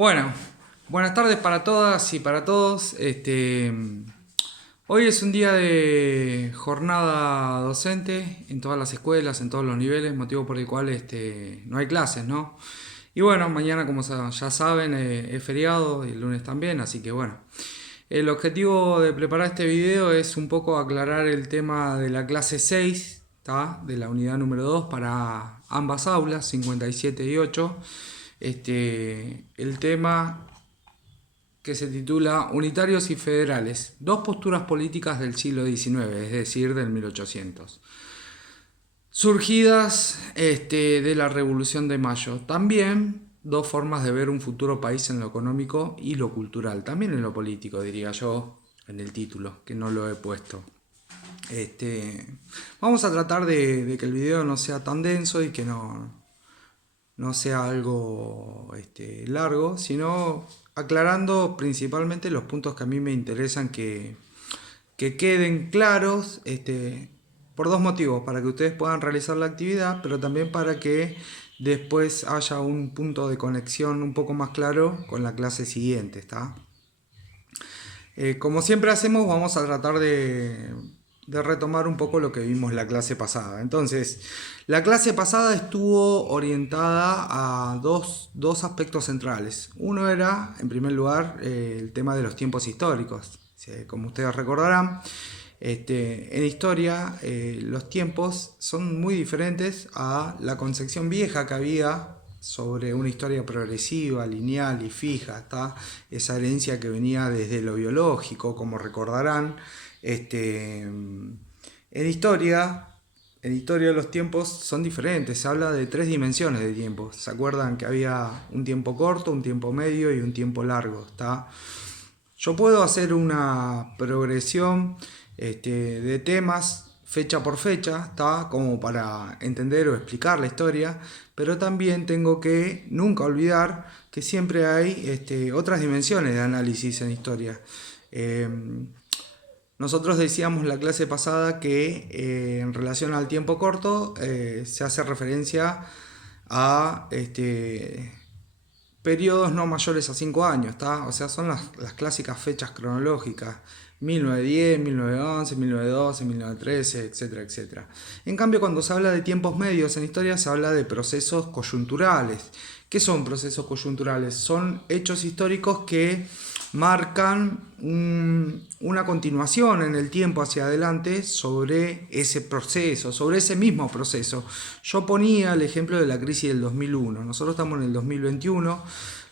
Bueno, buenas tardes para todas y para todos. Hoy es un día de jornada docente en todas las escuelas, en todos los niveles, motivo por el cual no hay clases, ¿no? Y bueno, mañana, como ya saben, es feriado y el lunes también, así que bueno. El objetivo de preparar este video es un poco aclarar el tema de la clase 6, ¿tá? De la unidad número 2 para ambas aulas, 57 y 8. El tema que se titula Unitarios y Federales, dos posturas políticas del siglo XIX, es decir, del 1800. Surgidas de la Revolución de Mayo. También dos formas de ver un futuro país en lo económico y lo cultural, también en lo político, diría yo, en el título, que no lo he puesto. Vamos a tratar de que el video no sea tan denso y que no sea algo largo, sino aclarando principalmente los puntos que a mí me interesan que queden claros, por dos motivos: para que ustedes puedan realizar la actividad, pero también para que después haya un punto de conexión un poco más claro con la clase siguiente, ¿está? Como siempre hacemos, vamos a tratar de retomar un poco lo que vimos la clase pasada. Entonces, la clase pasada estuvo orientada a dos aspectos centrales. Uno era, en primer lugar, el tema de los tiempos históricos. Como ustedes recordarán, en historia los tiempos son muy diferentes a la concepción vieja que había sobre una historia progresiva, lineal y fija, ¿tá? Esa herencia que venía desde lo biológico, como recordarán. En historia, en historia los tiempos son diferentes, se habla de tres dimensiones de tiempo. ¿Se acuerdan que había un tiempo corto, un tiempo medio y un tiempo largo? ¿Tá? Yo puedo hacer una progresión de temas fecha por fecha, ¿está? Como para entender o explicar la historia, pero también tengo que nunca olvidar que siempre hay otras dimensiones de análisis en historia. Eh, Nosotros decíamos la clase pasada que en relación al tiempo corto se hace referencia a periodos no mayores a 5 años, ¿tá? O sea, son las clásicas fechas cronológicas: 1910, 1911, 1912, 1913, etcétera, etcétera. En cambio, cuando se habla de tiempos medios en historia, se habla de procesos coyunturales. ¿Qué son procesos coyunturales? Son hechos históricos que marcan una continuación en el tiempo hacia adelante sobre ese proceso, sobre ese mismo proceso. Yo ponía el ejemplo de la crisis del 2001. Nosotros estamos en el 2021.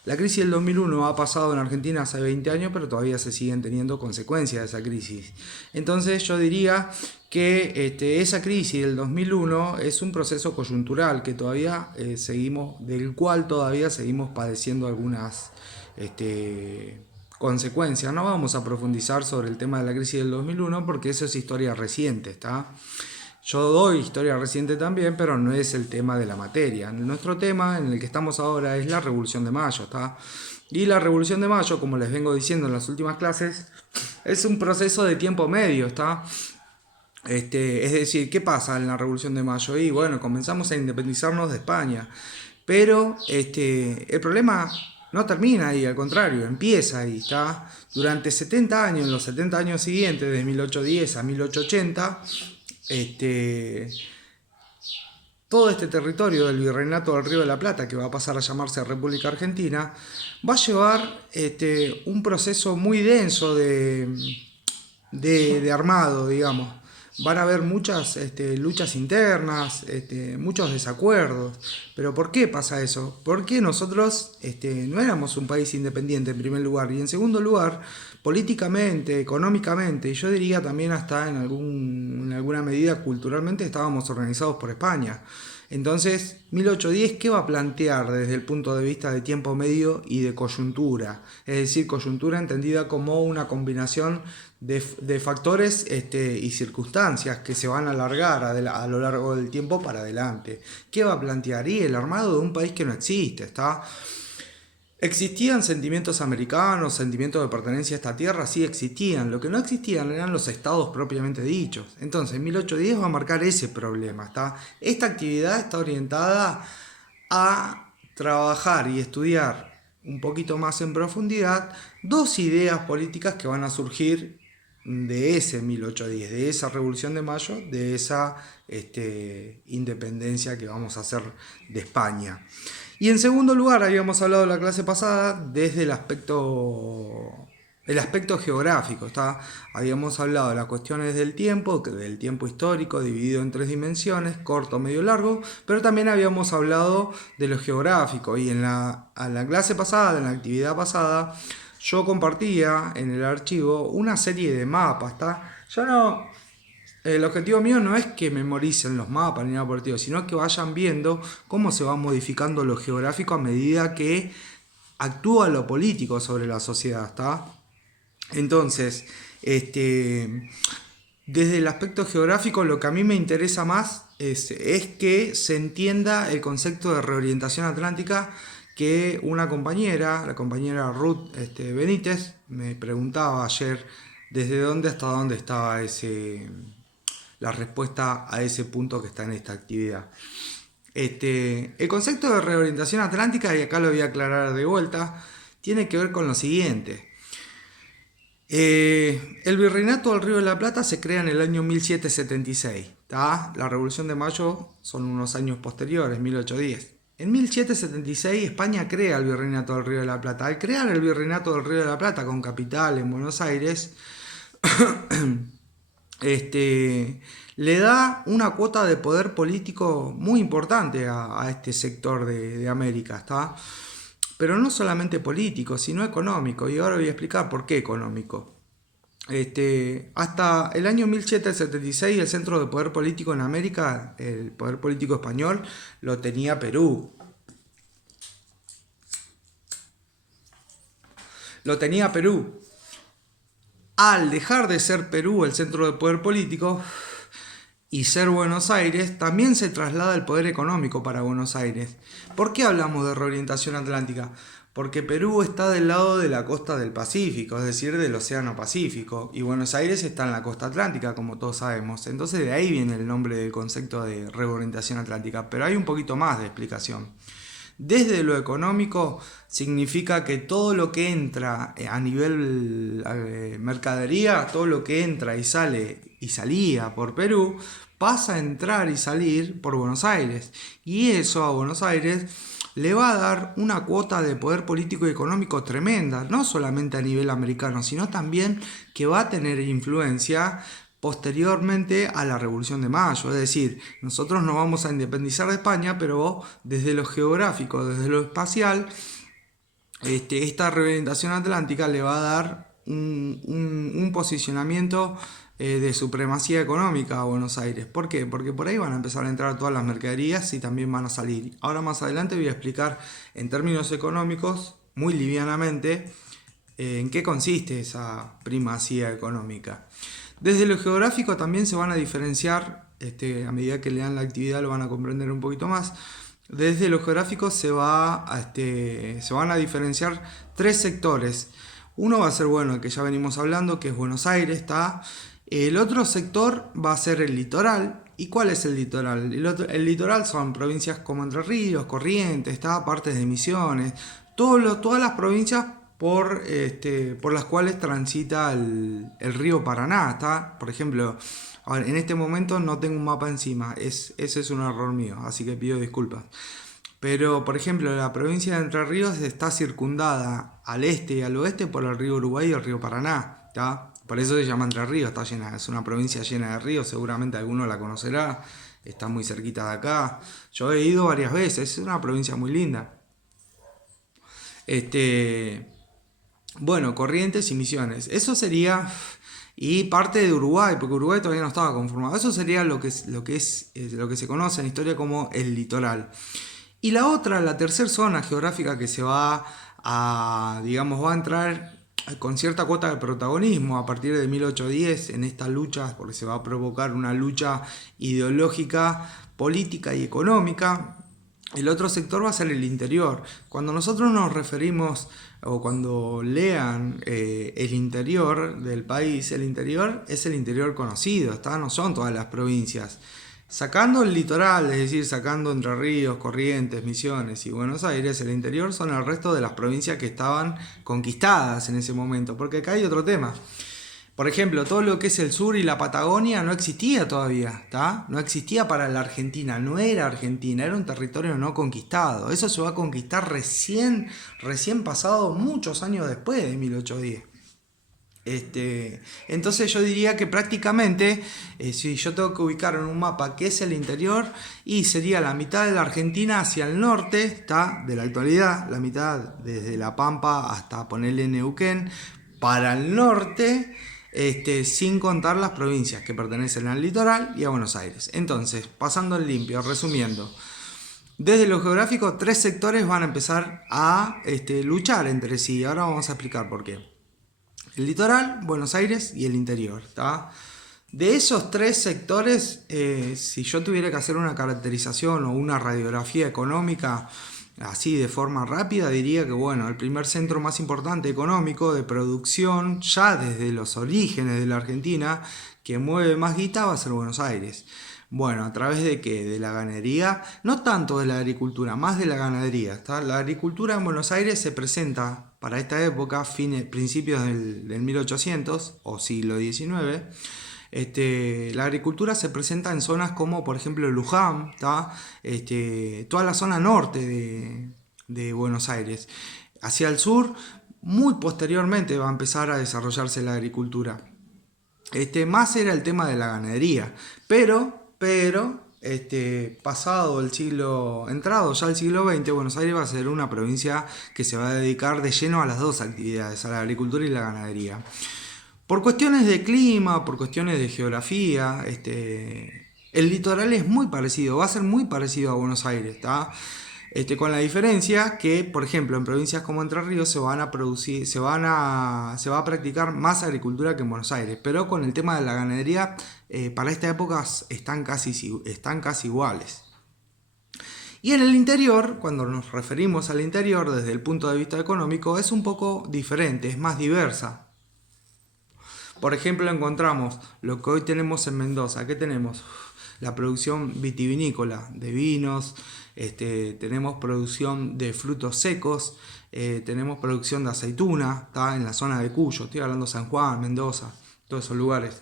La crisis del 2001 ha pasado en Argentina hace 20 años, pero todavía se siguen teniendo consecuencias de esa crisis. Entonces yo diría que esa crisis del 2001 es un proceso coyuntural que todavía del cual todavía seguimos padeciendo algunas consecuencias. No vamos a profundizar sobre el tema de la crisis del 2001 porque eso es historia reciente, ¿está? Yo doy historia reciente también, pero no es el tema de la materia. Nuestro tema en el que estamos ahora es la Revolución de Mayo, ¿está? Y la Revolución de Mayo, como les vengo diciendo en las últimas clases, es un proceso de tiempo medio, ¿está? Es decir, ¿qué pasa en la Revolución de Mayo? Y bueno, comenzamos a independizarnos de España, pero el problema no termina ahí, al contrario, empieza ahí, ¿está? Durante 70 años, en los 70 años siguientes, de 1810 a 1880, todo este territorio del Virreinato del Río de la Plata, que va a pasar a llamarse República Argentina, va a llevar un proceso muy denso de armado, digamos. Van a haber muchas luchas internas, muchos desacuerdos. Pero ¿por qué pasa eso? Porque nosotros no éramos un país independiente en primer lugar, y en segundo lugar, políticamente, económicamente, y yo diría también hasta en alguna medida culturalmente, estábamos organizados por España. Entonces, 1810, ¿qué va a plantear desde el punto de vista de tiempo medio y de coyuntura? Es decir, coyuntura entendida como una combinación de factores y circunstancias que se van a alargar a lo largo del tiempo para adelante. ¿Qué va a plantear? Y el armado de un país que no existe, ¿está? ¿Existían sentimientos americanos, sentimientos de pertenencia a esta tierra? Sí existían. Lo que no existían eran los estados propiamente dichos. Entonces, 1810 va a marcar ese problema, ¿está? Esta actividad está orientada a trabajar y estudiar un poquito más en profundidad dos ideas políticas que van a surgir de ese 1810, de esa Revolución de Mayo, de esa independencia que vamos a hacer de España. Y en segundo lugar, habíamos hablado en la clase pasada desde el aspecto geográfico, ¿está? Habíamos hablado de las cuestiones del tiempo histórico dividido en tres dimensiones, corto, medio, largo, pero también habíamos hablado de lo geográfico y en la clase pasada, en la actividad pasada, yo compartía en el archivo una serie de mapas, ¿está? Yo no, el objetivo mío no es que memoricen los mapas ni nada por el estilo, sino que vayan viendo cómo se va modificando lo geográfico a medida que actúa lo político sobre la sociedad, ¿está? Entonces, desde el aspecto geográfico, lo que a mí me interesa más es que se entienda el concepto de reorientación atlántica que una compañera, la compañera Ruth Benítez, me preguntaba ayer desde dónde hasta dónde estaba la respuesta a ese punto que está en esta actividad. El concepto de reorientación atlántica, y acá lo voy a aclarar de vuelta, tiene que ver con lo siguiente. El Virreinato del Río de la Plata se crea en el año 1776. ¿Tá? La Revolución de Mayo son unos años posteriores, 1810. En 1776 España crea el Virreinato del Río de la Plata. Al crear el Virreinato del Río de la Plata con capital en Buenos Aires, le da una cuota de poder político muy importante a este sector de América, ¿está? Pero no solamente político, sino económico, y ahora voy a explicar por qué económico. Hasta el año 1776 el centro de poder político en América, el poder político español, lo tenía Perú. Lo tenía Perú. Al dejar de ser Perú el centro de poder político y ser Buenos Aires, también se traslada el poder económico para Buenos Aires. ¿Por qué hablamos de reorientación atlántica? Porque Perú está del lado de la costa del Pacífico, es decir, del Océano Pacífico, y Buenos Aires está en la costa atlántica, como todos sabemos. Entonces de ahí viene el nombre del concepto de reorientación atlántica, pero hay un poquito más de explicación. Desde lo económico significa que todo lo que entra a nivel mercadería, todo lo que entra y sale y salía por Perú, pasa a entrar y salir por Buenos Aires. Y eso a Buenos Aires le va a dar una cuota de poder político y económico tremenda, no solamente a nivel americano, sino también que va a tener influencia posteriormente a la Revolución de Mayo. Es decir, nosotros nos vamos a independizar de España, pero desde lo geográfico, desde lo espacial, esta reorientación atlántica le va a dar un posicionamiento de supremacía económica a Buenos Aires. ¿Por qué? Porque por ahí van a empezar a entrar todas las mercaderías y también van a salir. Ahora más adelante voy a explicar en términos económicos, muy livianamente, en qué consiste esa primacía económica. Desde lo geográfico también se van a diferenciar, a medida que lean la actividad lo van a comprender un poquito más. Desde lo geográfico se van a diferenciar tres sectores. Uno va a ser, bueno, el que ya venimos hablando, que es Buenos Aires, ¿está? El otro sector va a ser el litoral. ¿Y cuál es el litoral? El litoral son provincias como Entre Ríos, Corrientes, ¿está? Partes de Misiones, todas las provincias por las cuales transita el río Paraná, ¿está? Por ejemplo, a ver, en este momento no tengo un mapa encima, ese es un error mío, así que pido disculpas. Pero, por ejemplo, la provincia de Entre Ríos está circundada al este y al oeste por el río Uruguay y el río Paraná, ¿está? Por eso se llama Entre Ríos, está llena, es una provincia llena de ríos, seguramente alguno la conocerá, está muy cerquita de acá. Yo he ido varias veces, es una provincia muy linda. Bueno, Corrientes y Misiones, eso sería, y parte de Uruguay, porque Uruguay todavía no estaba conformado, eso sería lo que se conoce en historia como el litoral. Y la tercera zona geográfica que se va a entrar con cierta cuota de protagonismo a partir de 1810 en esta lucha, porque se va a provocar una lucha ideológica, política y económica. El otro sector va a ser el interior. Cuando nosotros nos referimos o cuando lean el interior del país, el interior es el interior conocido, ¿está? No son todas las provincias. Sacando el litoral, es decir, sacando Entre Ríos, Corrientes, Misiones y Buenos Aires, el interior son el resto de las provincias que estaban conquistadas en ese momento. Porque acá hay otro tema. Por ejemplo, todo lo que es el sur y la Patagonia no existía todavía, ¿está? No existía para la Argentina, no era Argentina, era un territorio no conquistado. Eso se va a conquistar recién pasado muchos años después de 1810. Entonces yo diría que prácticamente, si yo tengo que ubicar en un mapa qué es el interior, y sería la mitad de la Argentina hacia el norte, está de la actualidad, la mitad desde La Pampa hasta ponerle Neuquén, para el norte, sin contar las provincias que pertenecen al litoral y a Buenos Aires. Entonces, pasando en limpio, resumiendo, desde lo geográfico, tres sectores van a empezar a luchar entre sí. Ahora vamos a explicar por qué. El litoral, Buenos Aires y el interior. ¿Tá? De esos tres sectores, si yo tuviera que hacer una caracterización o una radiografía económica así de forma rápida, diría que bueno, el primer centro más importante económico de producción, ya desde los orígenes de la Argentina, que mueve más guita, va a ser Buenos Aires. Bueno, ¿a través de qué? De la ganadería, no tanto de la agricultura, más de la ganadería. ¿Está? La agricultura en Buenos Aires se presenta para esta época, principios del 1800 o siglo XIX. La agricultura se presenta en zonas como por ejemplo Luján, toda la zona norte de Buenos Aires. Hacia el sur, muy posteriormente va a empezar a desarrollarse la agricultura. Más era el tema de la ganadería, pero pasado el siglo, entrado ya el siglo XX, Buenos Aires va a ser una provincia que se va a dedicar de lleno a las dos actividades, a la agricultura y la ganadería. Por cuestiones de clima, por cuestiones de geografía, el litoral es muy parecido, va a ser muy parecido a Buenos Aires, ¿está? Con la diferencia que, por ejemplo, en provincias como Entre Ríos se va a practicar más agricultura que en Buenos Aires, pero con el tema de la ganadería, para esta época están casi iguales. Y en el interior, cuando nos referimos al interior desde el punto de vista económico, es un poco diferente, es más diversa. Por ejemplo, encontramos lo que hoy tenemos en Mendoza. ¿Qué tenemos? La producción vitivinícola de vinos, tenemos producción de frutos secos, tenemos producción de aceituna, está en la zona de Cuyo, estoy hablando de San Juan, Mendoza, todos esos lugares.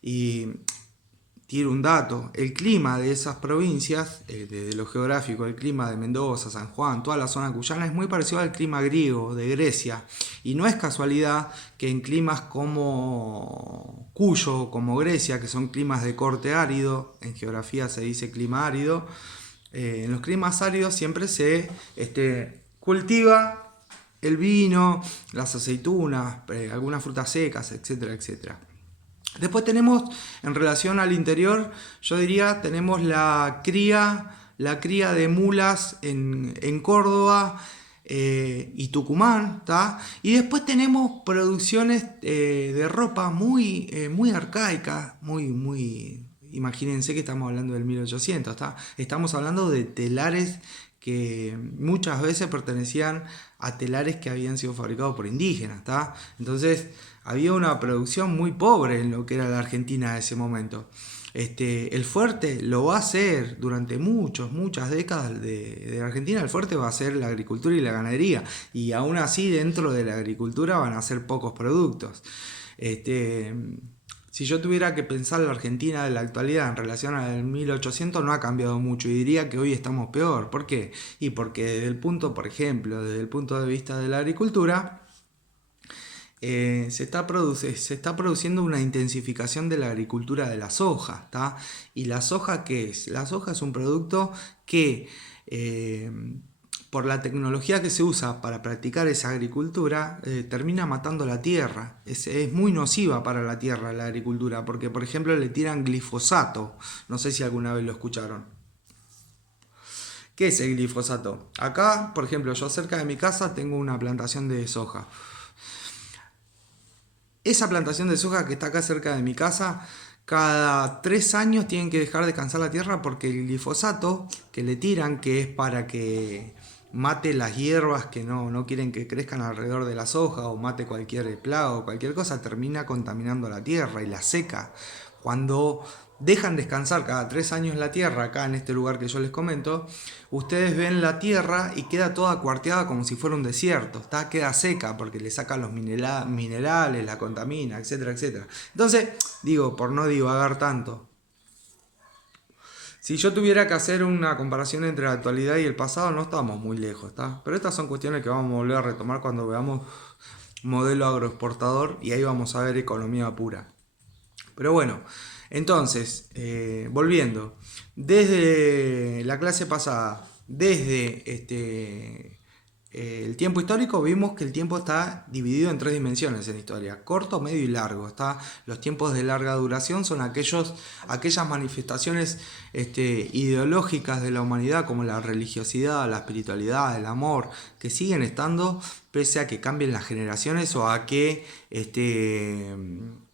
Y tiro un dato, el clima de esas provincias, desde lo geográfico, el clima de Mendoza, San Juan, toda la zona cuyana es muy parecido al clima griego de Grecia, y no es casualidad que en climas como Cuyo, como Grecia, que son climas de corte árido, en geografía se dice clima árido, en los climas áridos siempre se cultiva el vino, las aceitunas, algunas frutas secas, etcétera, etcétera. Después tenemos, en relación al interior, yo diría, tenemos la cría de mulas en Córdoba y Tucumán, ¿tá? Y después tenemos producciones de ropa muy arcaicas, imagínense que estamos hablando del 1800, ¿tá? Estamos hablando de telares que muchas veces pertenecían a telares que habían sido fabricados por indígenas, ¿tá? Entonces había una producción muy pobre en lo que era la Argentina de ese momento. El fuerte lo va a ser durante muchas décadas de Argentina. El fuerte va a ser la agricultura y la ganadería, y aún así dentro de la agricultura van a ser pocos productos. Si yo tuviera que pensar la Argentina de la actualidad en relación al 1800, no ha cambiado mucho, y diría que hoy estamos peor. ¿Por qué? Y porque por ejemplo, desde el punto de vista de la agricultura, se está produciendo una intensificación de la agricultura de la soja, ¿tá? ¿Y la soja qué es? La soja es un producto que, por la tecnología que se usa para practicar esa agricultura, termina matando la tierra. Es muy nociva para la tierra la agricultura, porque por ejemplo le tiran glifosato. No sé si alguna vez lo escucharon. ¿Qué es el glifosato? Acá, por ejemplo, yo cerca de mi casa tengo una plantación de soja. Esa plantación de soja que está acá cerca de mi casa, cada 3 años tienen que dejar descansar la tierra, porque el glifosato que le tiran, que es para que mate las hierbas que no quieren que crezcan alrededor de la soja, o mate cualquier plaga o cualquier cosa, termina contaminando la tierra y la seca. Cuando dejan descansar cada 3 años la tierra, acá en este lugar que yo les comento, ustedes ven la tierra y queda toda cuarteada como si fuera un desierto, ¿está? Queda seca porque le sacan los minerales, la contamina, etcétera, etcétera. Entonces, digo, por no divagar tanto, si yo tuviera que hacer una comparación entre la actualidad y el pasado, no estamos muy lejos, ¿está? Pero estas son cuestiones que vamos a volver a retomar cuando veamos modelo agroexportador y ahí vamos a ver economía pura. Pero bueno, entonces, volviendo, desde la clase pasada, desde el tiempo histórico, vimos que el tiempo está dividido en 3 dimensiones en historia: corto, medio y largo. Los tiempos de larga duración son aquellas manifestaciones ideológicas de la humanidad, como la religiosidad, la espiritualidad, el amor, que siguen estando pese a que cambien las generaciones o a que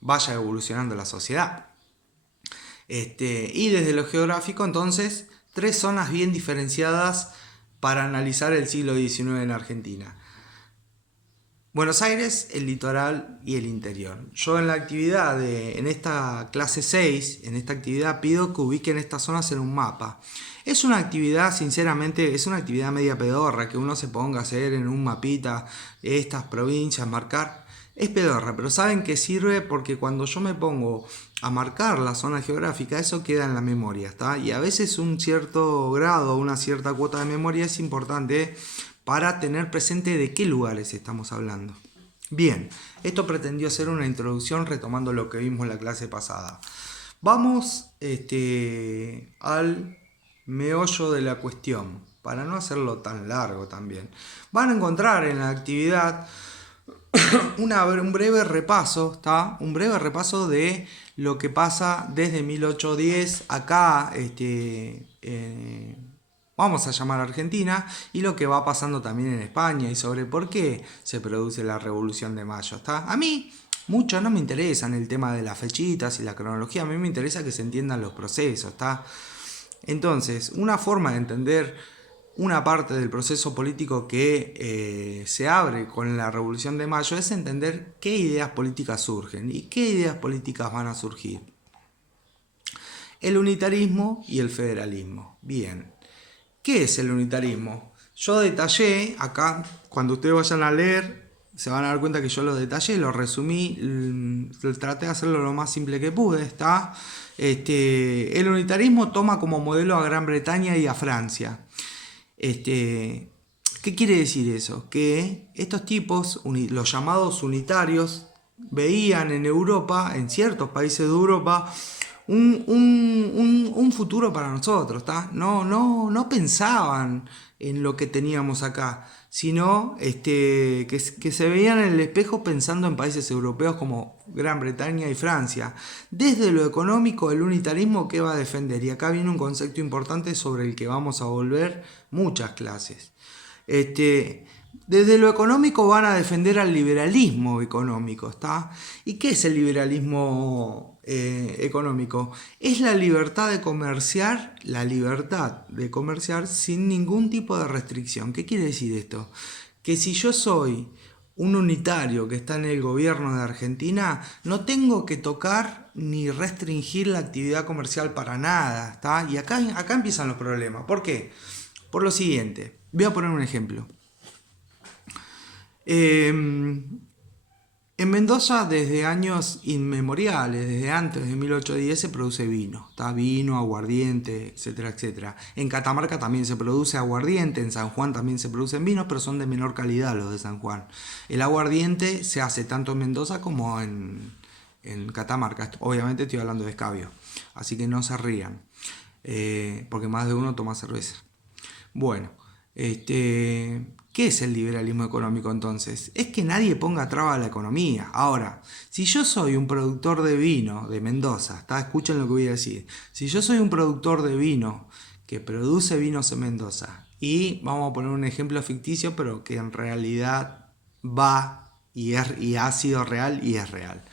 vaya evolucionando la sociedad. Y desde lo geográfico, entonces, 3 zonas bien diferenciadas para analizar el siglo XIX en Argentina: Buenos Aires, el litoral y el interior. Yo en esta clase 6, en esta actividad, pido que ubiquen estas zonas en un mapa. Es una actividad, sinceramente, es una actividad media pedorra, que uno se ponga a hacer en un mapita estas provincias, marcar. Es pedorra, pero saben que sirve porque cuando yo me pongo a marcar la zona geográfica, eso queda en la memoria, ¿está? Y a veces un cierto grado, una cierta cuota de memoria es importante para tener presente de qué lugares estamos hablando. Bien, esto pretendió ser una introducción retomando lo que vimos en la clase pasada. Vamos al meollo de la cuestión, para no hacerlo tan largo también. Van a encontrar en la actividad un breve repaso, ¿está? Un breve repaso de lo que pasa desde 1810 acá, vamos a llamar Argentina, y lo que va pasando también en España y sobre por qué se produce la Revolución de Mayo, ¿está? A mí mucho no me interesa en el tema de las fechitas y la cronología, a mí me interesa que se entiendan los procesos, ¿está? Entonces, una forma de entender una parte del proceso político que se abre con la Revolución de Mayo es entender qué ideas políticas surgen y qué ideas políticas van a surgir. El unitarismo y el federalismo. Bien, ¿qué es el unitarismo? Yo detallé acá, cuando ustedes vayan a leer, se van a dar cuenta que yo lo detallé, lo resumí, traté de hacerlo lo más simple que pude, ¿está? El unitarismo toma como modelo a Gran Bretaña y a Francia. ¿Qué quiere decir eso? Que estos tipos, los llamados unitarios, veían en Europa, en ciertos países de Europa, un futuro para nosotros, ¿tá? No pensaban en lo que teníamos acá, sino que se veían en el espejo pensando en países europeos como Gran Bretaña y Francia. Desde lo económico, el unitarismo, ¿qué va a defender? Y acá viene un concepto importante sobre el que vamos a volver muchas clases. Desde lo económico van a defender al liberalismo económico, ¿está? ¿Y qué es el liberalismo económico? Es la libertad de comerciar, sin ningún tipo de restricción. ¿Qué quiere decir esto? Que si yo soy un unitario que está en el gobierno de Argentina, no tengo que tocar ni restringir la actividad comercial para nada, ¿está? Y acá empiezan los problemas. ¿Por qué? Por lo siguiente, voy a poner un ejemplo. En Mendoza, desde años inmemoriales, desde antes de 1810, se produce vino. Está vino, aguardiente, etcétera, etcétera. En Catamarca también se produce aguardiente, en San Juan también se producen vinos, pero son de menor calidad los de San Juan. El aguardiente se hace tanto en Mendoza como en Catamarca. Obviamente estoy hablando de escabio, así que no se rían, porque más de uno toma cerveza. Bueno, ¿qué es el liberalismo económico entonces? Es que nadie ponga traba a la economía. Ahora, si yo soy un productor de vino de Mendoza, escuchen lo que voy a decir. Si yo soy un productor de vino que produce vinos en Mendoza, y vamos a poner un ejemplo ficticio, pero que en realidad va y ha sido real y es real.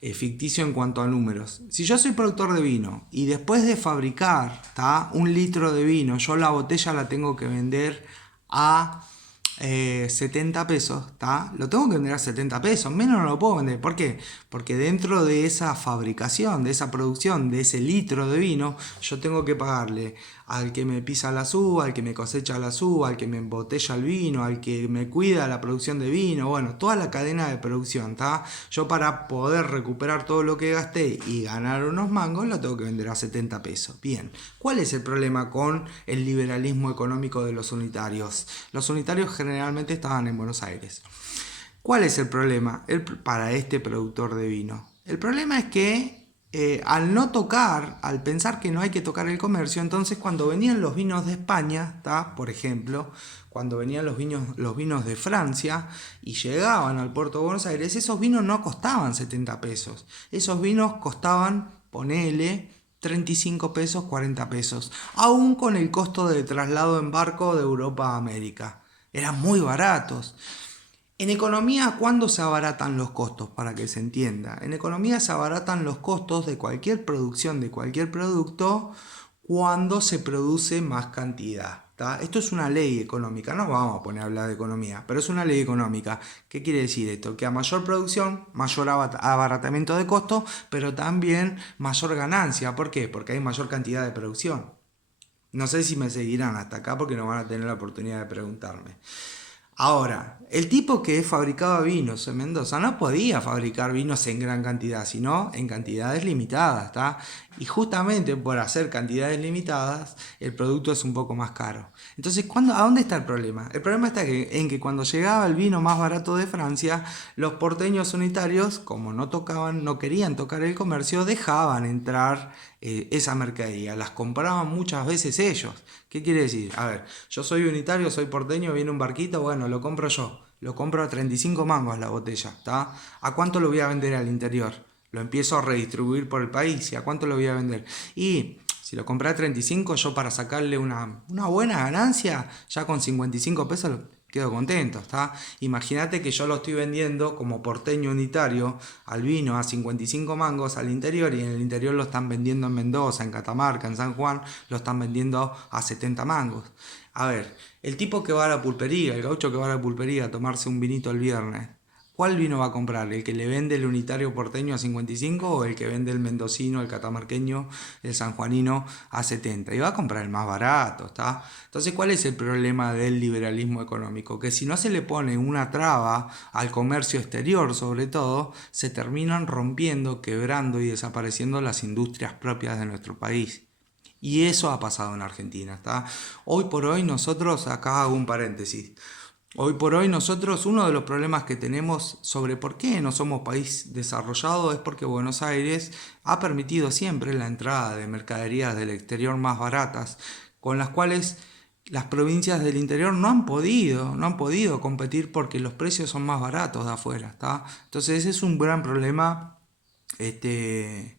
Ficticio en cuanto a números. Si yo soy productor de vino y después de fabricar un litro de vino, yo la botella la tengo que vender a 70 pesos, ¿tá? Lo tengo que vender a 70 pesos, menos no lo puedo vender. ¿Por qué? Porque dentro de esa fabricación, de esa producción, de ese litro de vino, yo tengo que pagarle al que me pisa las uvas, al que me cosecha las uvas, al que me embotella el vino, al que me cuida la producción de vino, bueno, toda la cadena de producción, ¿tá? Yo para poder recuperar todo lo que gasté y ganar unos mangos, lo tengo que vender a 70 pesos. Bien, ¿cuál es el problema con el liberalismo económico de los unitarios? Los unitarios generalmente estaban en Buenos Aires. ¿Cuál es el problema para este productor de vino? El problema es que al no tocar, al pensar que no hay que tocar el comercio, entonces cuando venían los vinos de España, ¿tá? Por ejemplo, cuando venían los vinos de Francia y llegaban al puerto de Buenos Aires, esos vinos no costaban 70 pesos. Esos vinos costaban, ponele, 35 pesos, 40 pesos, aún con el costo de traslado en barco de Europa a América. Eran muy baratos. En economía, ¿cuándo se abaratan los costos? Para que se entienda. En economía se abaratan los costos de cualquier producción, de cualquier producto, cuando se produce más cantidad. ¿Tá? Esto es una ley económica, no vamos a poner a hablar de economía, pero es una ley económica. ¿Qué quiere decir esto? Que a mayor producción, mayor abaratamiento de costos, pero también mayor ganancia. ¿Por qué? Porque hay mayor cantidad de producción. No sé si me seguirán hasta acá porque no van a tener la oportunidad de preguntarme. Ahora, el tipo que fabricaba vinos en Mendoza no podía fabricar vinos en gran cantidad, sino en cantidades limitadas, ¿está? Y justamente por hacer cantidades limitadas, el producto es un poco más caro. Entonces, ¿a dónde está el problema? El problema está en que cuando llegaba el vino más barato de Francia, los porteños unitarios, como no querían tocar el comercio, dejaban entrar esa mercadería, las compraban muchas veces ellos. ¿Qué quiere decir? A ver, yo soy unitario, soy porteño, viene un barquito, bueno, lo compro yo. Lo compro a 35 mangos la botella, ¿está? ¿A cuánto lo voy a vender al interior? Lo empiezo a redistribuir por el país, ¿y a cuánto lo voy a vender? Y si lo compré a 35, yo para sacarle una buena ganancia, ya con 55 pesos quedo contento, ¿está? Imagínate que yo lo estoy vendiendo como porteño unitario al vino a 55 mangos al interior y en el interior lo están vendiendo en Mendoza, en Catamarca, en San Juan, lo están vendiendo a 70 mangos. A ver, el tipo que va a la pulpería, el gaucho que va a la pulpería a tomarse un vinito el viernes, ¿cuál vino va a comprar? ¿El que le vende el unitario porteño a 55 o el que vende el mendocino, el catamarqueño, el sanjuanino a 70? Y va a comprar el más barato, ¿está? Entonces, ¿cuál es el problema del liberalismo económico? Que si no se le pone una traba al comercio exterior, sobre todo, se terminan rompiendo, quebrando y desapareciendo las industrias propias de nuestro país. Y eso ha pasado en Argentina, ¿está? Hoy por hoy nosotros, acá hago un paréntesis, hoy por hoy nosotros uno de los problemas que tenemos sobre por qué no somos país desarrollado es porque Buenos Aires ha permitido siempre la entrada de mercaderías del exterior más baratas, con las cuales las provincias del interior no han podido competir porque los precios son más baratos de afuera, ¿está? Entonces ese es un gran problema que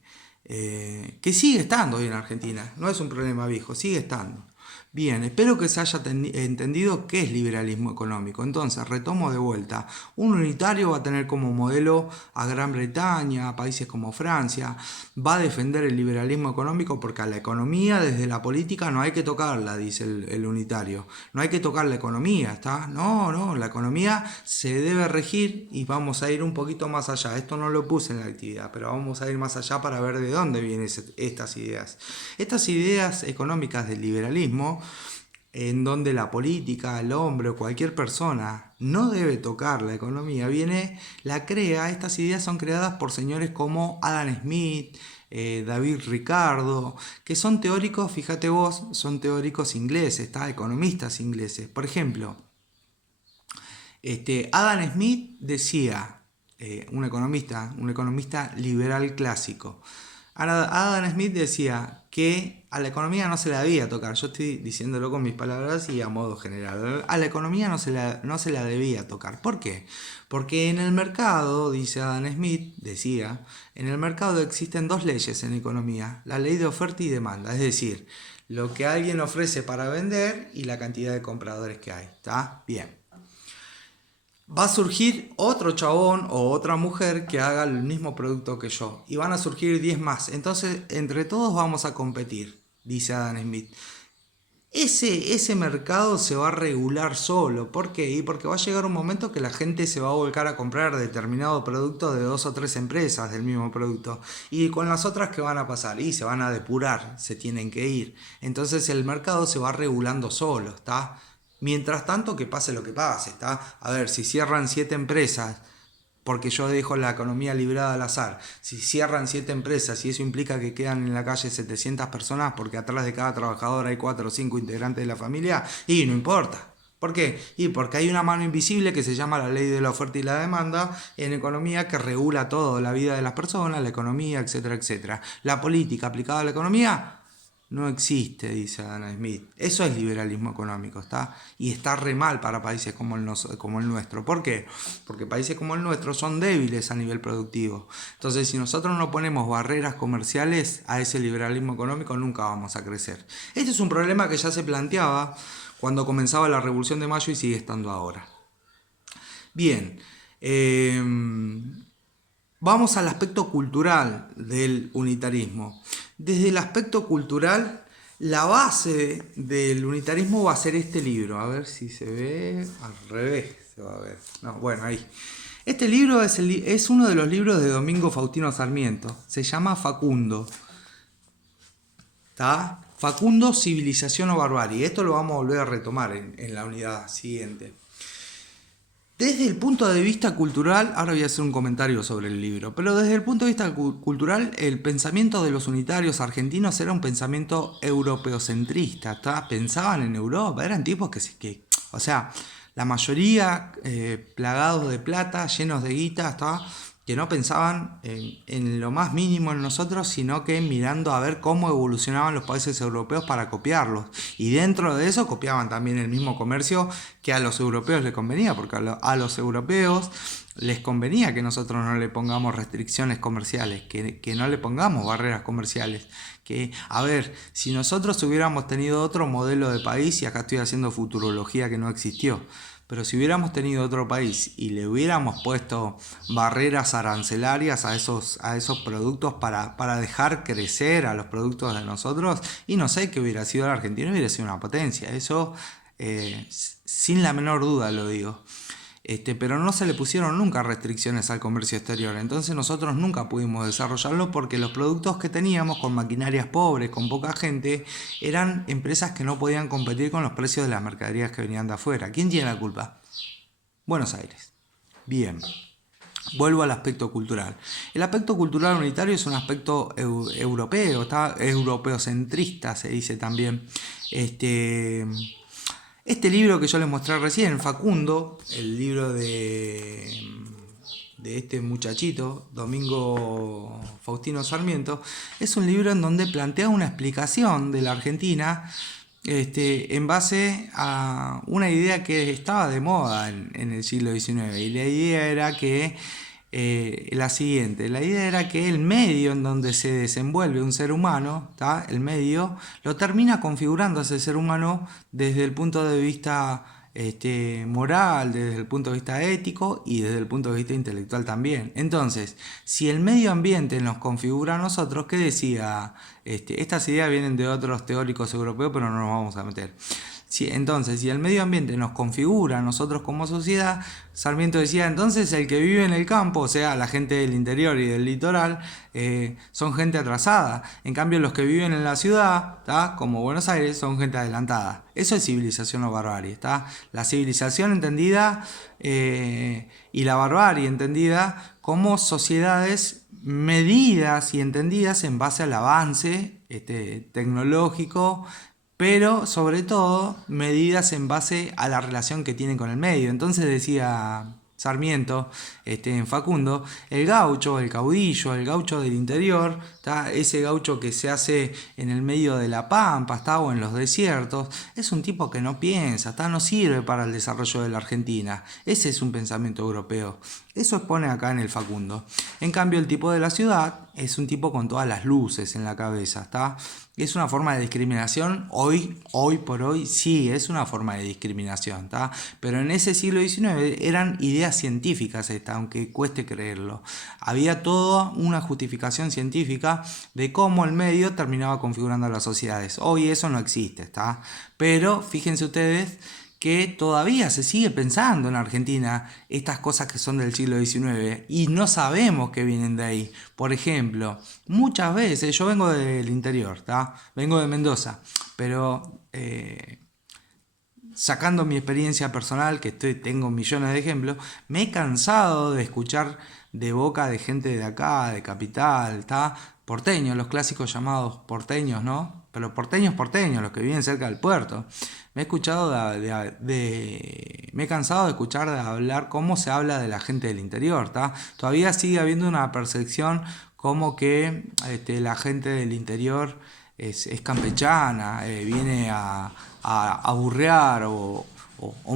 sigue estando hoy en Argentina. No es un problema viejo, sigue estando. Bien, espero que se haya entendido qué es liberalismo económico. Entonces, retomo de vuelta. Un unitario va a tener como modelo a Gran Bretaña, a países como Francia. Va a defender el liberalismo económico porque a la economía desde la política no hay que tocarla, dice el unitario. No hay que tocar la economía, ¿está? No, la economía se debe regir y vamos a ir un poquito más allá. Esto no lo puse en la actividad, pero vamos a ir más allá para ver de dónde vienen estas ideas. Estas ideas económicas del liberalismo en donde la política, el hombre o cualquier persona no debe tocar la economía, estas ideas son creadas por señores como Adam Smith, David Ricardo, que son teóricos, fíjate vos, son teóricos ingleses, economistas ingleses. Por ejemplo, Adam Smith decía, un economista liberal clásico, Adam Smith decía que a la economía no se la debía tocar. Yo estoy diciéndolo con mis palabras y a modo general. A la economía no se la debía tocar. ¿Por qué? Porque en el mercado, dice Adam Smith, decía, en el mercado existen dos leyes en economía. La ley de oferta y demanda. Es decir, lo que alguien ofrece para vender y la cantidad de compradores que hay. ¿Está? Bien. Va a surgir otro chabón o otra mujer que haga el mismo producto que yo. Y van a surgir 10 más. Entonces, entre todos vamos a competir, dice Adam Smith. ese mercado se va a regular solo. ¿Por qué? Y porque va a llegar un momento que la gente se va a volcar a comprar determinado producto de dos o tres empresas del mismo producto. Y con las otras, ¿qué van a pasar? Y se van a depurar, se tienen que ir. Entonces el mercado se va regulando solo, ¿está? Mientras tanto, que pase lo que pase, ¿está? A ver, si cierran 7 empresas porque yo dejo la economía librada al azar. Si cierran 7 empresas y eso implica que quedan en la calle 700 personas porque atrás de cada trabajador hay 4 o 5 integrantes de la familia, y no importa. ¿Por qué? Y porque hay una mano invisible que se llama la ley de la oferta y la demanda en economía que regula todo, la vida de las personas, la economía, etcétera, etcétera. La política aplicada a la economía no existe, dice Adam Smith. Eso es liberalismo económico, ¿está? Y está re mal para países como el nuestro. ¿Por qué? Porque países como el nuestro son débiles a nivel productivo. Entonces, si nosotros no ponemos barreras comerciales a ese liberalismo económico, nunca vamos a crecer. Este es un problema que ya se planteaba cuando comenzaba la Revolución de Mayo y sigue estando ahora. Bien, vamos al aspecto cultural del unitarismo. Desde el aspecto cultural, la base del unitarismo va a ser este libro. A ver si se ve al revés. Se va a ver. No, bueno, ahí. Este libro es uno de los libros de Domingo Faustino Sarmiento. Se llama Facundo. ¿Está? Facundo, civilización o barbarie. Esto lo vamos a volver a retomar en la unidad siguiente. Desde el punto de vista cultural, ahora voy a hacer un comentario sobre el libro, pero desde el punto de vista cultural, el pensamiento de los unitarios argentinos era un pensamiento europeocentrista, ¿tá? Pensaban en Europa, eran tipos o sea, la mayoría plagados de plata, llenos de guita, ¿tá? Que no pensaban en lo más mínimo en nosotros, sino que mirando a ver cómo evolucionaban los países europeos para copiarlos. Y dentro de eso copiaban también el mismo comercio que a los europeos les convenía, porque a los europeos les convenía que nosotros no le pongamos restricciones comerciales, que no le pongamos barreras comerciales. Que, a ver, si nosotros hubiéramos tenido otro modelo de país, y acá estoy haciendo futurología que no existió, pero si hubiéramos tenido otro país y le hubiéramos puesto barreras arancelarias a esos productos para dejar crecer a los productos de nosotros, y no sé qué hubiera sido la Argentina, hubiera sido una potencia. Eso sin la menor duda lo digo. Pero no se le pusieron nunca restricciones al comercio exterior, entonces nosotros nunca pudimos desarrollarlo porque los productos que teníamos con maquinarias pobres, con poca gente, eran empresas que no podían competir con los precios de las mercaderías que venían de afuera. ¿Quién tiene la culpa? Buenos Aires. Bien. Vuelvo al aspecto cultural. El aspecto cultural unitario es un aspecto europeo, está europeocentrista, se dice también. Este libro que yo les mostré recién, Facundo, el libro de este muchachito, Domingo Faustino Sarmiento, es un libro en donde plantea una explicación de la Argentina en base a una idea que estaba de moda en el siglo XIX. Y la idea era que la siguiente, la idea era que el medio en donde se desenvuelve un ser humano, ¿tá? El medio lo termina configurando a ese ser humano desde el punto de vista moral, desde el punto de vista ético y desde el punto de vista intelectual también. Entonces, si el medio ambiente nos configura a nosotros, ¿qué decía? Estas ideas vienen de otros teóricos europeos, pero no nos vamos a meter. Entonces, si el medio ambiente nos configura a nosotros como sociedad, Sarmiento decía, entonces el que vive en el campo, o sea, la gente del interior y del litoral, son gente atrasada. En cambio, los que viven en la ciudad, ¿tá? Como Buenos Aires, son gente adelantada. Eso es civilización o barbarie, ¿tá? La civilización entendida y la barbarie entendida como sociedades medidas y entendidas en base al avance tecnológico, pero sobre todo medidas en base a la relación que tienen con el medio. Entonces decía Sarmiento en Facundo, el gaucho, el caudillo, el gaucho del interior, ¿tá? Ese gaucho que se hace en el medio de la pampa, ¿tá? O en los desiertos, es un tipo que no piensa, ¿tá? No sirve para el desarrollo de la Argentina. Ese es un pensamiento europeo. Eso expone acá en el Facundo. En cambio, el tipo de la ciudad es un tipo con todas las luces en la cabeza, ¿tá? es una forma de discriminación, hoy por hoy sí es una forma de discriminación, ¿tá? Pero en ese siglo XIX eran ideas científicas estas, aunque cueste creerlo. Había toda una justificación científica de cómo el medio terminaba configurando las sociedades. Hoy eso no existe, ¿tá? Pero fíjense ustedes que todavía se sigue pensando en Argentina estas cosas que son del siglo XIX y no sabemos que vienen de ahí. Por ejemplo, muchas veces, yo vengo del interior, ¿tá? Vengo de Mendoza, pero sacando mi experiencia personal, que tengo millones de ejemplos, me he cansado de escuchar de boca de gente de acá, de Capital, ¿tá? Porteños, los clásicos llamados porteños, ¿no? Pero porteños, los que viven cerca del puerto. Me he escuchado me he cansado de escuchar de hablar cómo se habla de la gente del interior, ¿tá? Todavía sigue habiendo una percepción como que la gente del interior es campechana, viene a burrear o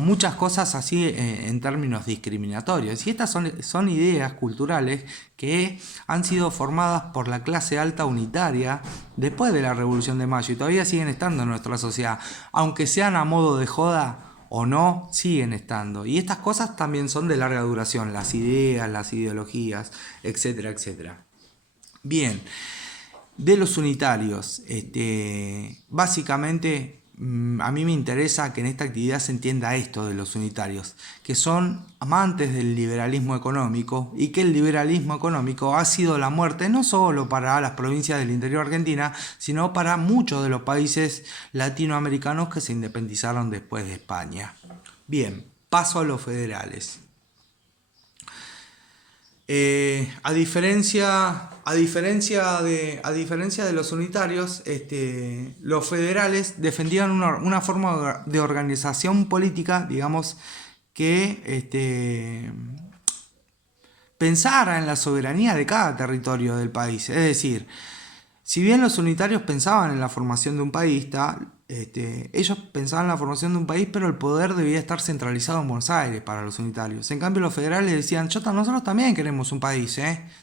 muchas cosas así en términos discriminatorios. Y estas son ideas culturales que han sido formadas por la clase alta unitaria después de la Revolución de Mayo y todavía siguen estando en nuestra sociedad, aunque sean a modo de joda o no, siguen estando. Y estas cosas también son de larga duración, las ideas, las ideologías, etcétera, etcétera. Bien, de los unitarios, básicamente a mí me interesa que en esta actividad se entienda esto de los unitarios, que son amantes del liberalismo económico y que el liberalismo económico ha sido la muerte no solo para las provincias del interior de Argentina, sino para muchos de los países latinoamericanos que se independizaron después de España. Bien, paso a los federales. A diferencia de los unitarios, los federales defendían una forma de organización política, digamos, que pensara en la soberanía de cada territorio del país. Es decir, si bien los unitarios pensaban en la formación de un país, ellos pensaban en la formación de un país, pero el poder debía estar centralizado en Buenos Aires para los unitarios. En cambio, los federales decían, nosotros también queremos un país,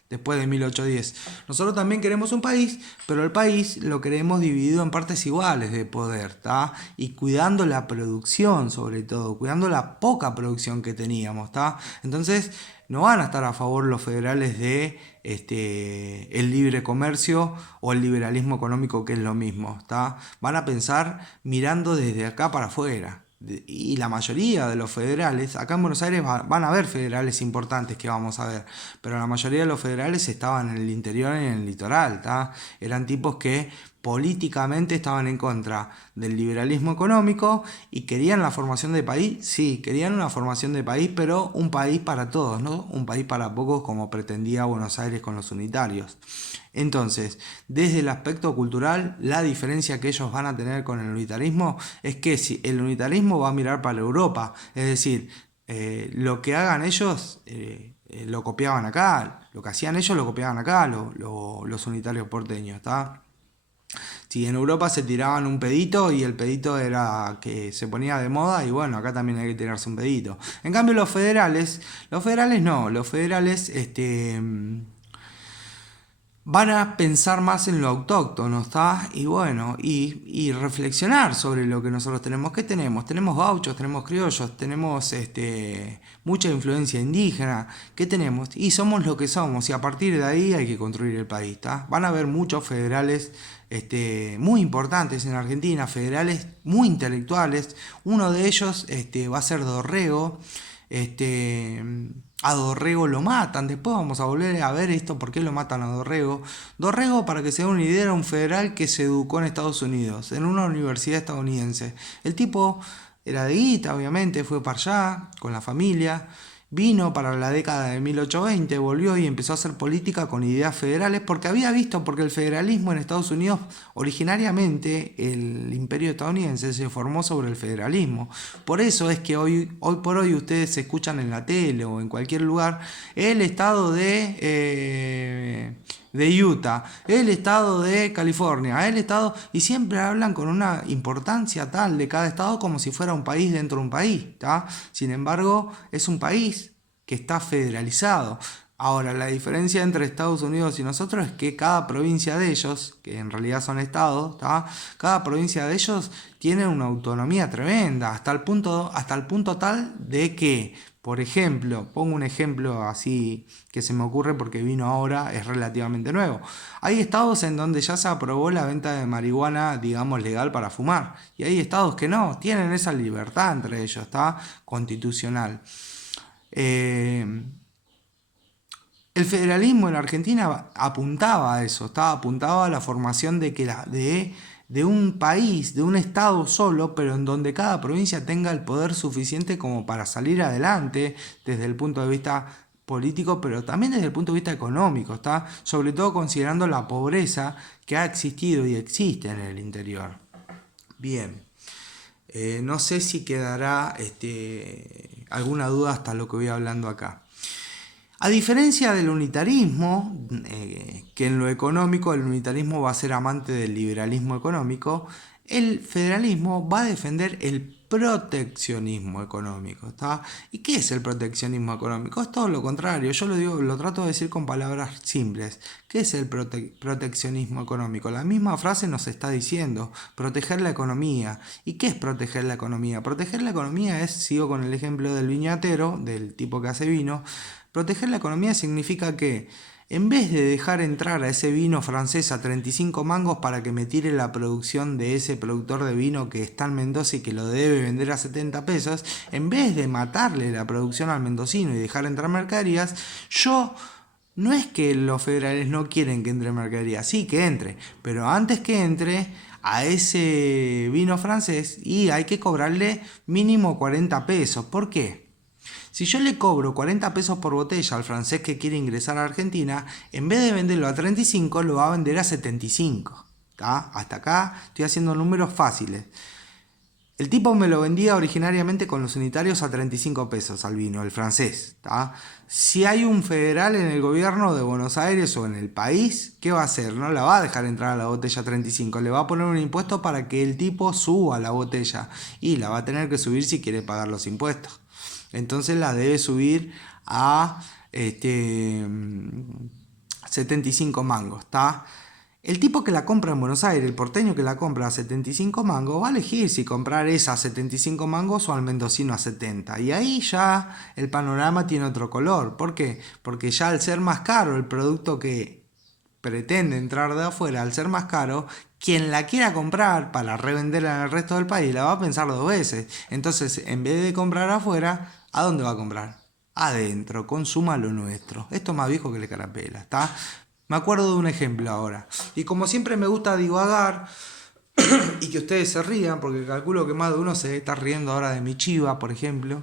después de 1810. Nosotros también queremos un país, pero el país lo queremos dividido en partes iguales de poder, ¿tá? Y cuidando la producción, sobre todo, cuidando la poca producción que teníamos, ¿tá? Entonces, no van a estar a favor los federales de el libre comercio o el liberalismo económico, que es lo mismo, ¿tá? Van a pensar mirando desde acá para afuera. Y la mayoría de los federales, acá en Buenos Aires van a haber federales importantes que vamos a ver, pero la mayoría de los federales estaban en el interior y en el litoral, ¿tá? Eran tipos que políticamente estaban en contra del liberalismo económico y querían la formación de país, sí, querían una formación de país, pero un país para todos, no un país para pocos como pretendía Buenos Aires con los unitarios. Entonces, desde el aspecto cultural, la diferencia que ellos van a tener con el unitarismo es que si el unitarismo va a mirar para Europa, es decir, lo que hagan ellos lo copiaban acá, lo que hacían ellos lo copiaban acá, los unitarios porteños, ¿está? Si en Europa se tiraban un pedito y el pedito era que se ponía de moda, y bueno, acá también hay que tirarse un pedito. En cambio los federales no, los federales van a pensar más en lo autóctono, ¿está? Y bueno, y reflexionar sobre lo que nosotros tenemos. ¿Qué tenemos? Tenemos gauchos, tenemos criollos, tenemos mucha influencia indígena. ¿Qué tenemos? Y somos lo que somos, y a partir de ahí hay que construir el país, ¿está? Van a haber muchos federales muy importantes en Argentina, federales muy intelectuales. Uno de ellos va a ser Dorrego. A Dorrego lo matan, después vamos a volver a ver esto, por qué lo matan a Dorrego. Dorrego, para que se den una idea, era un federal que se educó en Estados Unidos, en una universidad estadounidense. El tipo era de guita, obviamente, fue para allá con la familia, vino para la década de 1820, volvió y empezó a hacer política con ideas federales porque el federalismo en Estados Unidos, originariamente el imperio estadounidense se formó sobre el federalismo. Por eso es que hoy por hoy ustedes se escuchan en la tele o en cualquier lugar el estado de Utah, el estado de California, y siempre hablan con una importancia tal de cada estado como si fuera un país dentro de un país, ¿tá? Sin embargo, es un país que está federalizado. Ahora, la diferencia entre Estados Unidos y nosotros es que cada provincia de ellos, que en realidad son estados, ¿tá? Cada provincia de ellos tiene una autonomía tremenda, hasta el punto tal de que, por ejemplo, pongo un ejemplo así que se me ocurre porque vino ahora, es relativamente nuevo. Hay estados en donde ya se aprobó la venta de marihuana, digamos, legal para fumar, y hay estados que no, tienen esa libertad entre ellos, está constitucional. Eh, el federalismo en Argentina apuntaba a eso, apuntaba a la formación de un país, de un estado solo, pero en donde cada provincia tenga el poder suficiente como para salir adelante desde el punto de vista político, pero también desde el punto de vista económico, ¿está? Sobre todo considerando la pobreza que ha existido y existe en el interior. Bien, no sé si quedará alguna duda hasta lo que voy hablando acá. A diferencia del unitarismo, que en lo económico el unitarismo va a ser amante del liberalismo económico, el federalismo va a defender el proteccionismo económico, ¿está? ¿Y qué es el proteccionismo económico? Es todo lo contrario, yo lo trato de decir con palabras simples. ¿Qué es el proteccionismo económico? La misma frase nos está diciendo, proteger la economía. ¿Y qué es proteger la economía? Proteger la economía es, sigo con el ejemplo del viñatero, del tipo que hace vino. Proteger la economía significa que en vez de dejar entrar a ese vino francés a 35 mangos para que me tire la producción de ese productor de vino que está en Mendoza y que lo debe vender a 70 pesos, en vez de matarle la producción al mendocino y dejar entrar mercaderías, no es que los federales no quieren que entre mercadería, sí que entre, pero antes que entre a ese vino francés y hay que cobrarle mínimo 40 pesos. ¿Por qué? Si yo le cobro 40 pesos por botella al francés que quiere ingresar a Argentina, en vez de venderlo a 35, lo va a vender a 75. ¿Tá? Hasta acá estoy haciendo números fáciles. El tipo me lo vendía originariamente con los unitarios a 35 pesos al vino, el francés. ¿Tá? Si hay un federal en el gobierno de Buenos Aires o en el país, ¿qué va a hacer? No la va a dejar entrar a la botella a 35, le va a poner un impuesto para que el tipo suba la botella y la va a tener que subir si quiere pagar los impuestos. Entonces la debe subir a 75 mangos, ¿está? El tipo que la compra en Buenos Aires, el porteño que la compra a 75 mangos, va a elegir si comprar esa a 75 mangos o al mendocino a 70. Y ahí ya el panorama tiene otro color. ¿Por qué? Porque ya al ser más caro el producto que pretende entrar de afuera, al ser más caro, quien la quiera comprar para revenderla en el resto del país la va a pensar dos veces. Entonces, en vez de comprar afuera, ¿a dónde va a comprar? Adentro, consuma lo nuestro. Esto es más viejo que la carapela, ¿está? Me acuerdo de un ejemplo ahora. Y como siempre me gusta divagar y que ustedes se rían, porque calculo que más de uno se está riendo ahora de mi chiva, por ejemplo.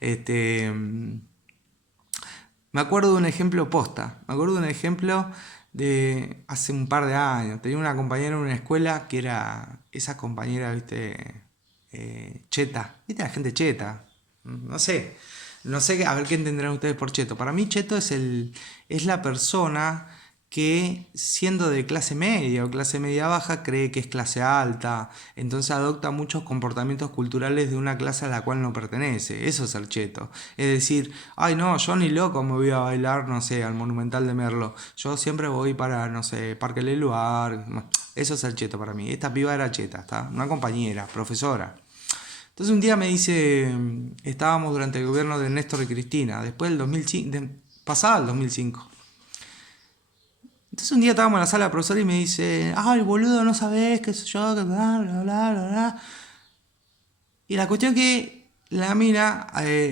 Me acuerdo de un ejemplo posta. Me acuerdo de un ejemplo de hace un par de años. Tenía una compañera en una escuela que era esa compañera, viste, cheta. ¿Viste la gente cheta? No sé. No sé, a ver qué entenderán ustedes por cheto. Para mí cheto es la persona que siendo de clase media o clase media baja cree que es clase alta, entonces adopta muchos comportamientos culturales de una clase a la cual no pertenece. Eso es ser cheto. Es decir, ay no, yo ni loco me voy a bailar, no sé, al Monumental de Merlo. Yo siempre voy para, no sé, Parque Leluar. Eso es ser cheto para mí. Esta piba era cheta, ¿está? Una compañera, profesora. Entonces un día me dice, estábamos durante el gobierno de Néstor y Cristina, después del 2005, pasaba el 2005. Entonces un día estábamos en la sala de profesor y me dice, ay boludo, no sabés, qué sé yo, que bla, bla, bla, bla, bla. Y la cuestión es que la mina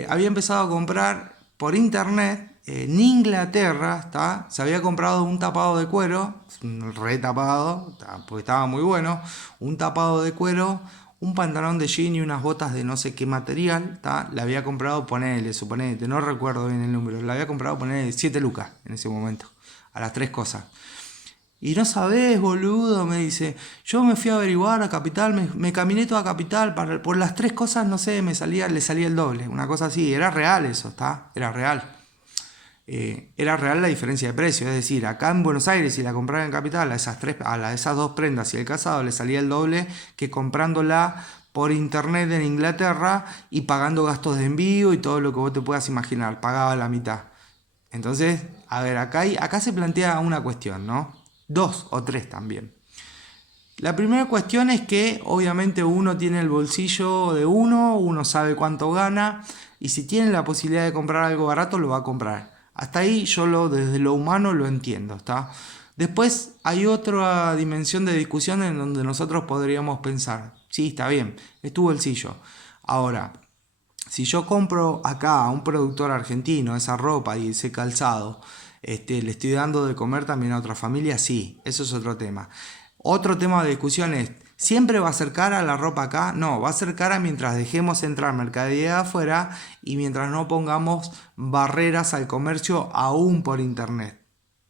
había empezado a comprar por internet en Inglaterra, ¿está? Se había comprado un tapado de cuero, re tapado, porque estaba muy bueno, un tapado de cuero, un pantalón de jean y unas botas de no sé qué material, ¿tá? La había comprado, suponete, no recuerdo bien el número, la había comprado, 7 lucas en ese momento, a las tres cosas. Y no sabés, boludo, me dice, yo me fui a averiguar a Capital, me caminé toda Capital, por las tres cosas, no sé, le salía el doble, una cosa así, era real eso, ¿está? Era real. Era real la diferencia de precio, es decir, acá en Buenos Aires si la compraba en Capital a esas dos prendas y el calzado le salía el doble que comprándola por internet en Inglaterra y pagando gastos de envío y todo lo que vos te puedas imaginar, pagaba la mitad. Entonces, a ver, acá se plantea una cuestión, ¿no? Dos o tres también. La primera cuestión es que obviamente uno tiene el bolsillo de uno sabe cuánto gana y si tiene la posibilidad de comprar algo barato lo va a comprar. Hasta ahí desde lo humano lo entiendo, ¿está? Después hay otra dimensión de discusión en donde nosotros podríamos pensar, sí, está bien, es tu bolsillo. Ahora, si yo compro acá a un productor argentino esa ropa y ese calzado, le estoy dando de comer también a otra familia, sí, eso es otro tema. Otro tema de discusión es, ¿siempre va a ser cara la ropa acá? No, va a ser cara mientras dejemos entrar mercadería de afuera y mientras no pongamos barreras al comercio aún por internet.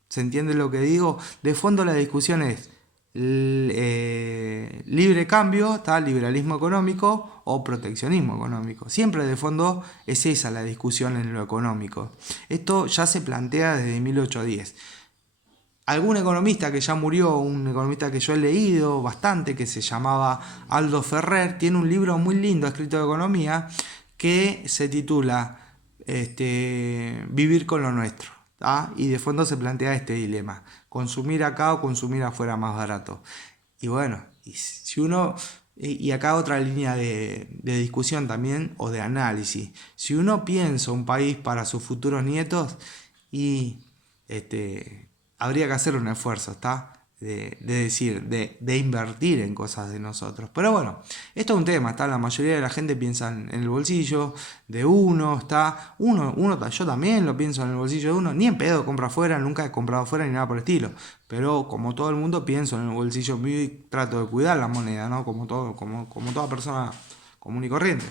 ¿Se entiende lo que digo? De fondo la discusión es libre cambio, ¿está? Liberalismo económico o proteccionismo económico. Siempre de fondo es esa la discusión en lo económico. Esto ya se plantea desde 1810. Algún economista que ya murió, un economista que yo he leído bastante, que se llamaba Aldo Ferrer, tiene un libro muy lindo escrito de economía que se titula Vivir con lo nuestro. Y de fondo se plantea este dilema, consumir acá o consumir afuera más barato. Y bueno, y acá otra línea de discusión también o de análisis. Si uno piensa un país para sus futuros nietos y habría que hacer un esfuerzo, ¿está? De invertir en cosas de nosotros. Pero bueno, esto es un tema, ¿está? La mayoría de la gente piensa en el bolsillo de uno, ¿está? Yo también lo pienso en el bolsillo de uno, ni en pedo compro afuera, nunca he comprado afuera ni nada por el estilo. Pero como todo el mundo pienso en el bolsillo mío y trato de cuidar la moneda, ¿no? Como toda persona común y corriente.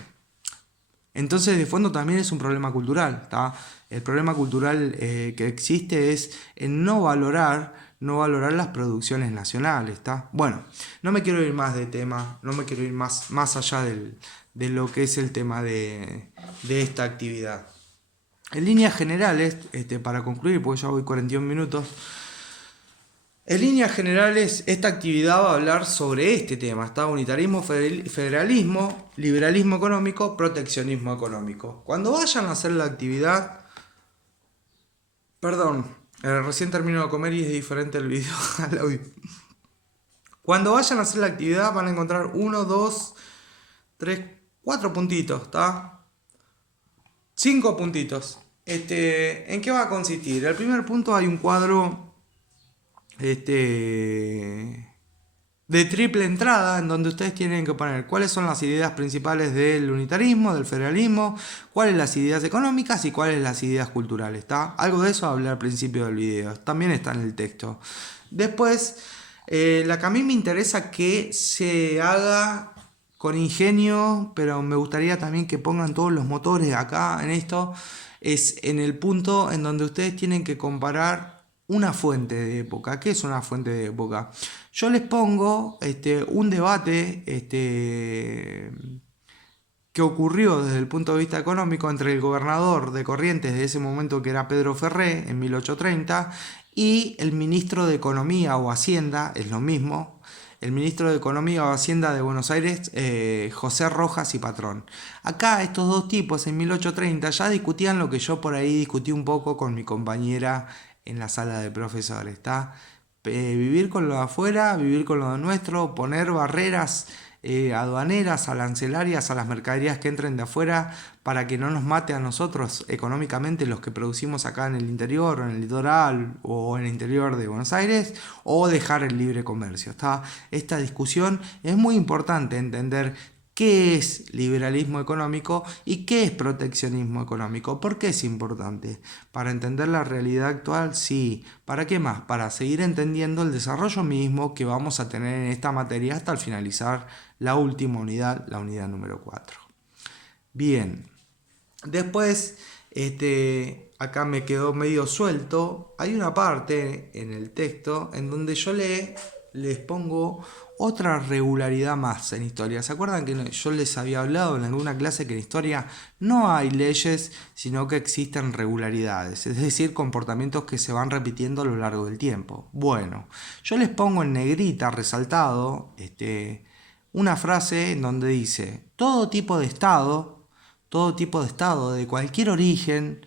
Entonces, de fondo también es un problema cultural, ¿está? El problema cultural que existe es en no valorar las producciones nacionales, ¿está? Bueno, no me quiero ir más de tema, no me quiero ir más allá de lo que es el tema de esta actividad. En líneas generales, para concluir, porque ya voy 41 minutos, en líneas generales, esta actividad va a hablar sobre este tema, ¿está? Unitarismo, federalismo, liberalismo económico, proteccionismo económico. Cuando vayan a hacer la actividad, perdón, recién termino de comer y es diferente el video al audio. Cuando vayan a hacer la actividad van a encontrar 1, 2, 3, 4 puntitos, ¿está? 5 puntitos. ¿En qué va a consistir? El primer punto hay un cuadro de triple entrada en donde ustedes tienen que poner cuáles son las ideas principales del unitarismo, del federalismo, cuáles las ideas económicas y cuáles las ideas culturales, ¿está? Algo de eso hablé al principio del video, también está en el texto. Después, la que a mí me interesa que se haga con ingenio, pero me gustaría también que pongan todos los motores acá en esto, es en el punto en donde ustedes tienen que comparar una fuente de época. ¿Qué es una fuente de época? Yo les pongo un debate que ocurrió desde el punto de vista económico entre el gobernador de Corrientes de ese momento, que era Pedro Ferré, en 1830, y el ministro de Economía o Hacienda, es lo mismo, el ministro de Economía o Hacienda de Buenos Aires, José Rojas y Patrón. Acá estos dos tipos en 1830 ya discutían lo que yo por ahí discutí un poco con mi compañera en la sala de profesores, ¿está? Vivir con lo de afuera, vivir con lo de nuestro, poner barreras aduaneras, arancelarias a las mercaderías que entren de afuera para que no nos mate a nosotros económicamente los que producimos acá en el interior, o en el litoral o en el interior de Buenos Aires, o dejar el libre comercio, ¿está? Esta discusión es muy importante entender qué es liberalismo económico y qué es proteccionismo económico. ¿Por qué es importante? Para entender la realidad actual, sí. ¿Para qué más? Para seguir entendiendo el desarrollo mismo que vamos a tener en esta materia hasta al finalizar la última unidad, la unidad número 4. Bien. Después, acá me quedó medio suelto. Hay una parte en el texto en donde yo les pongo otra regularidad más en historia. ¿Se acuerdan que yo les había hablado en alguna clase que en historia no hay leyes, sino que existen regularidades? Es decir, comportamientos que se van repitiendo a lo largo del tiempo. Bueno, yo les pongo en negrita, resaltado, una frase en donde dice: todo tipo de Estado de cualquier origen,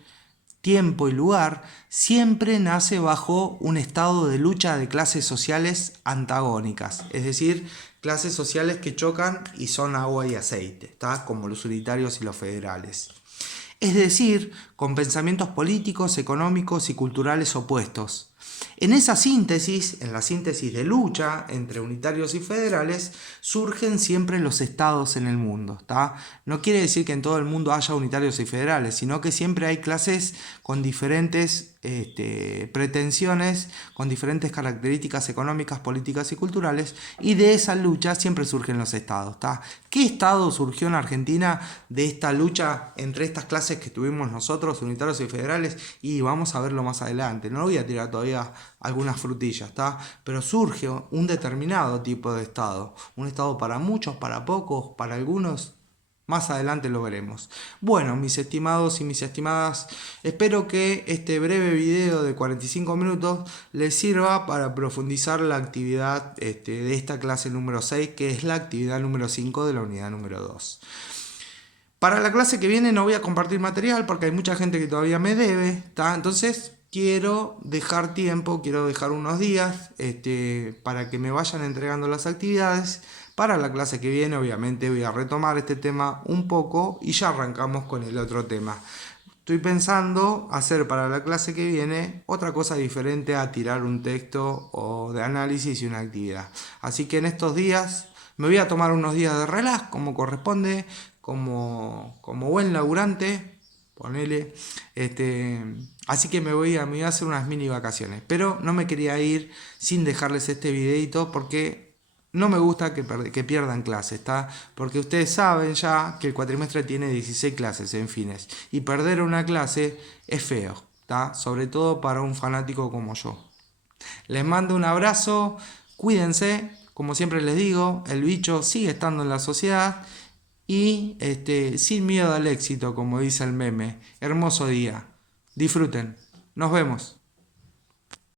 tiempo y lugar, siempre nace bajo un estado de lucha de clases sociales antagónicas, es decir, clases sociales que chocan y son agua y aceite, ¿tá? Como los unitarios y los federales. Es decir, con pensamientos políticos, económicos y culturales opuestos. En esa síntesis, en la síntesis de lucha entre unitarios y federales, surgen siempre los estados en el mundo, ¿tá? No quiere decir que en todo el mundo haya unitarios y federales, sino que siempre hay clases con diferentes pretensiones, con diferentes características económicas, políticas y culturales, y de esa lucha siempre surgen los estados, ¿tá? ¿Qué estado surgió en Argentina de esta lucha entre estas clases que tuvimos nosotros, unitarios y federales? Y vamos a verlo más adelante, no voy a tirar todavía algunas frutillas, ¿tá? Pero surge un determinado tipo de estado, un estado para muchos, para pocos, para algunos. Más adelante lo veremos. Bueno, mis estimados y mis estimadas, espero que este breve video de 45 minutos les sirva para profundizar la actividad de esta clase número 6, que es la actividad número 5 de la unidad número 2. Para la clase que viene no voy a compartir material porque hay mucha gente que todavía me debe, ¿tá? Entonces quiero dejar tiempo, quiero dejar unos días para que me vayan entregando las actividades. Para la clase que viene, obviamente, voy a retomar este tema un poco y ya arrancamos con el otro tema. Estoy pensando hacer para la clase que viene otra cosa diferente a tirar un texto o de análisis y una actividad. Así que en estos días me voy a tomar unos días de relax, como corresponde, como buen laburante, ponele. Así que me voy a hacer unas mini vacaciones. Pero no me quería ir sin dejarles este videito porque no me gusta que pierdan clases, ¿tá? Porque ustedes saben ya que el cuatrimestre tiene 16 clases en fines. Y perder una clase es feo, ¿tá? Sobre todo para un fanático como yo. Les mando un abrazo, cuídense, como siempre les digo, el bicho sigue estando en la sociedad y sin miedo al éxito, como dice el meme. Hermoso día. Disfruten. Nos vemos.